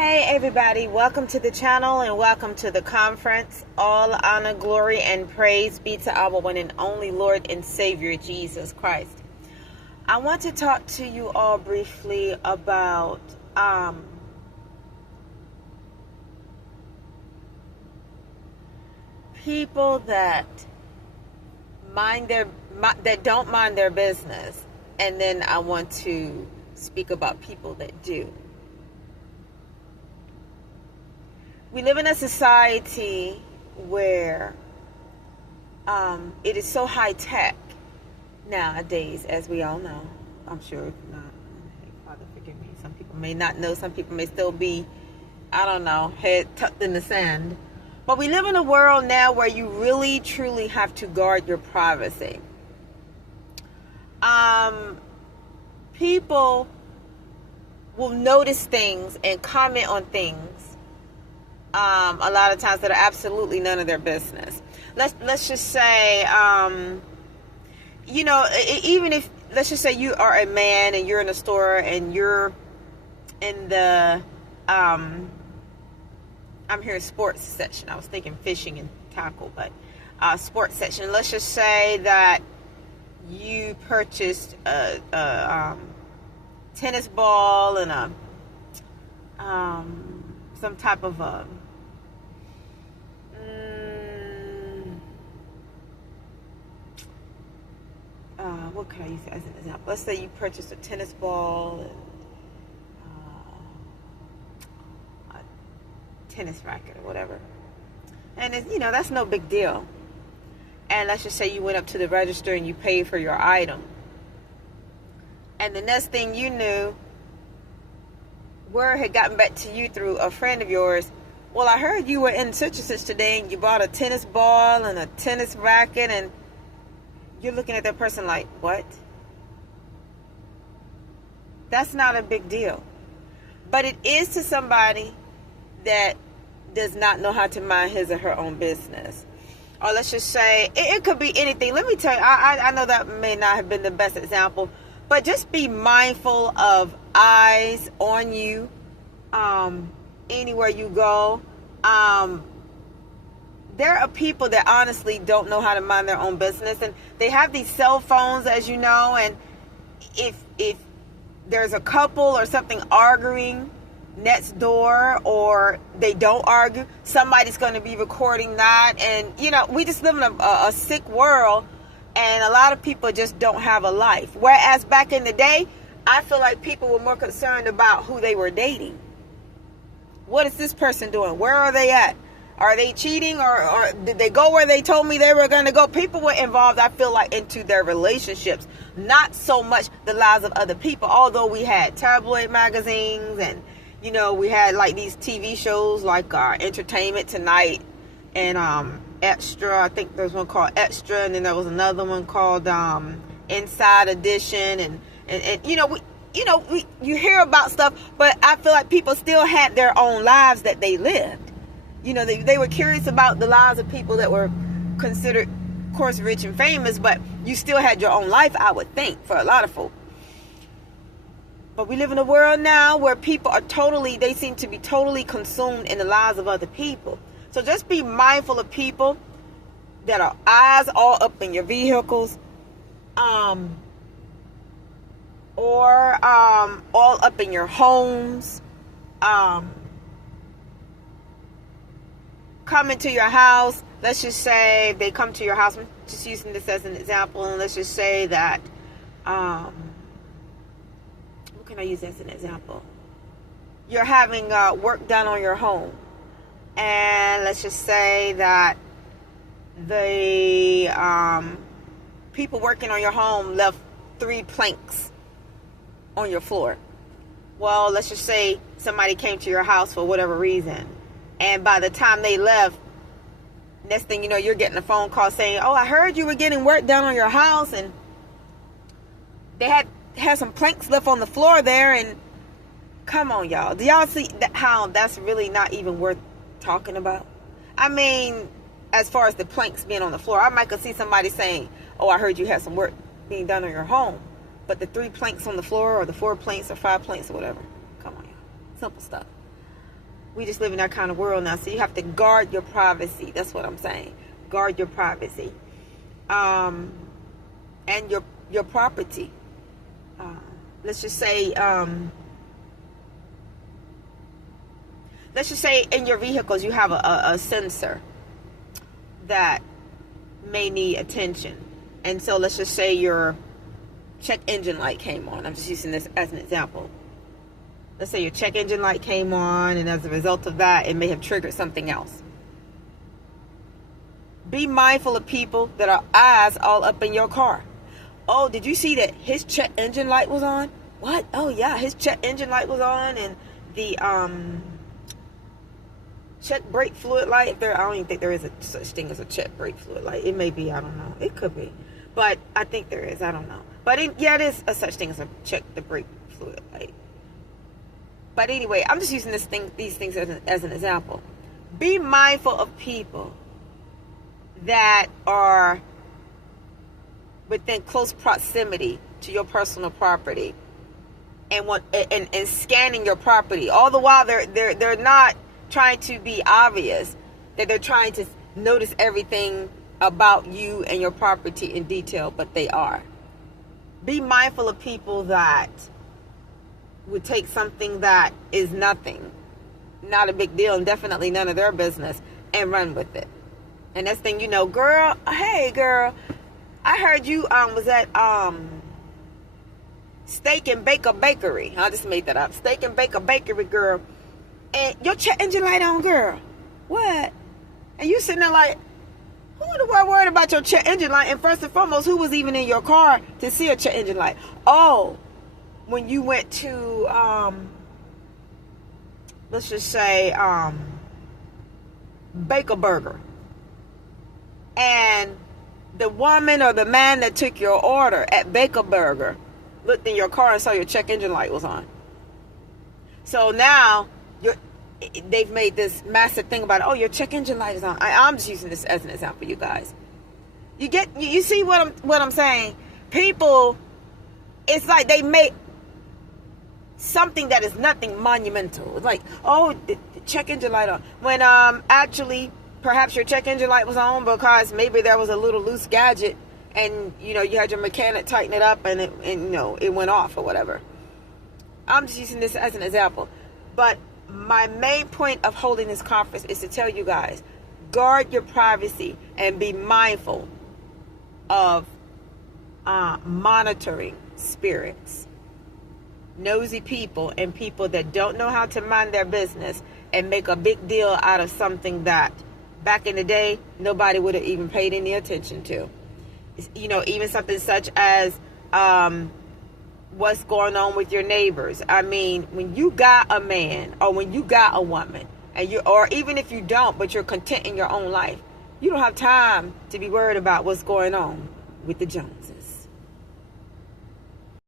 Hey everybody, welcome to the channel and welcome to the conference. All honor, glory, and praise be to our one and only Lord and Savior, Jesus Christ. I want to talk to you all briefly about people that don't mind their business, and then I want to speak about people that do. We live in a society where it is so high tech nowadays, as we all know. I'm sure if not, Father forgive me. Some people may not know. Some people may still be, I don't know, head tucked in the sand. But we live in a world now where you really, truly have to guard your privacy. People will notice things and comment on things a lot of times that are absolutely none of their business. Let's just say, even if, let's just say you are a man and you're in a store and you're in the, I'm here sports section. I was thinking fishing and tackle, but sports section. Let's just say that you purchased a tennis ball and some type of what can I use as an example? Let's say you purchased a tennis ball and a tennis racket or whatever, and that's no big deal. And let's just say you went up to the register and you paid for your item, and the next thing you knew, word had gotten back to you through a friend of yours. Well, I heard you were in such and such today and you bought a tennis ball and a tennis racket, and you're looking at that person like, what? That's not a big deal. But it is to somebody that does not know how to mind his or her own business. Or let's just say, it could be anything. Let me tell you, I know that may not have been the best example, but just be mindful of eyes on you anywhere you go. There are people that honestly don't know how to mind their own business, and they have these cell phones, as you know, and if there's a couple or something arguing next door, or they don't argue, somebody's going to be recording that. And we just live in a sick world, and a lot of people just don't have a life. Whereas back in the day, I feel like people were more concerned about who they were dating. What is this person doing? Where are they at? Are they cheating, or did they go where they told me they were going to go? People were involved, I feel like, into their relationships, not so much the lives of other people. Although we had tabloid magazines, and we had like these TV shows like Entertainment Tonight and Extra. I think there's one called Extra, and then there was another one called Inside Edition, and you hear about stuff, but I feel like people still had their own lives that they lived. They were curious about the lives of people that were considered, of course, rich and famous, but you still had your own life, I would think, for a lot of folk. But we live in a world now where people they seem to be totally consumed in the lives of other people. So just be mindful of people that are eyes all up in your vehicles, or all up in your homes, come into your house. Let's just say they come to your house. I'm just using this as an example, and let's just say that what can I use as an example? You're having work done on your home, and let's just say that the people working on your home left 3 planks on your floor. Well, let's just say somebody came to your house for whatever reason, and by the time they left, next thing you know, you're getting a phone call saying, oh, I heard you were getting work done on your house, and they had some planks left on the floor there. And come on, y'all. Do y'all see how that's really not even worth talking about? I mean, as far as the planks being on the floor, I might could see somebody saying, oh, I heard you had some work being done on your home. But the 3 planks on the floor, or the 4 planks or 5 planks or whatever, come on, y'all. Simple stuff. We just live in that kind of world now. So you have to guard your privacy. That's what I'm saying. Guard your privacy. And your property. Let's just say in your vehicles you have a sensor that may need attention. And so let's just say your check engine light came on. I'm just using this as an example. Let's say your check engine light came on, and as a result of that, it may have triggered something else. Be mindful of people that are eyes all up in your car. Oh, did you see that his check engine light was on? What? Oh, yeah, his check engine light was on, and the check brake fluid light. I don't even think there is a such thing as a check brake fluid light. It may be, I don't know. It could be. But I think there is. I don't know. But it is a such thing as a check the brake fluid light. But anyway, I'm just using these things as an example. Be mindful of people that are within close proximity to your personal property and scanning your property. All the while they're not trying to be obvious, that they're trying to notice everything about you and your property in detail, but they are. Be mindful of people that would take something that is nothing, not a big deal, and definitely none of their business, and run with it. And next thing you know, girl, hey girl, I heard you was at Steak and Baker Bakery. I just made that up. Steak and Baker Bakery, girl. And your check engine light on, girl. What? And you sitting there like, who in the world worried about your check engine light? And first and foremost, who was even in your car to see a check engine light? Oh, when you went to, let's just say, Baker Burger. And the woman or the man that took your order at Baker Burger looked in your car and saw your check engine light was on. So now they've made this massive thing about, oh, your check engine light is on. I'm just using this as an example, you guys. You see what I'm saying? People, it's like they make something that is nothing monumental. It's like, oh, the check engine light on. When actually, perhaps your check engine light was on because maybe there was a little loose gadget and, you had your mechanic tighten it up and it went off or whatever. I'm just using this as an example. But my main point of holding this conference is to tell you guys, guard your privacy and be mindful of monitoring spirits, nosy people, and people that don't know how to mind their business and make a big deal out of something that back in the day nobody would have even paid any attention to. Even something such as what's going on with your neighbors. I mean, when you got a man or when you got a woman, or even if you don't, but you're content in your own life, you don't have time to be worried about what's going on with the Joneses.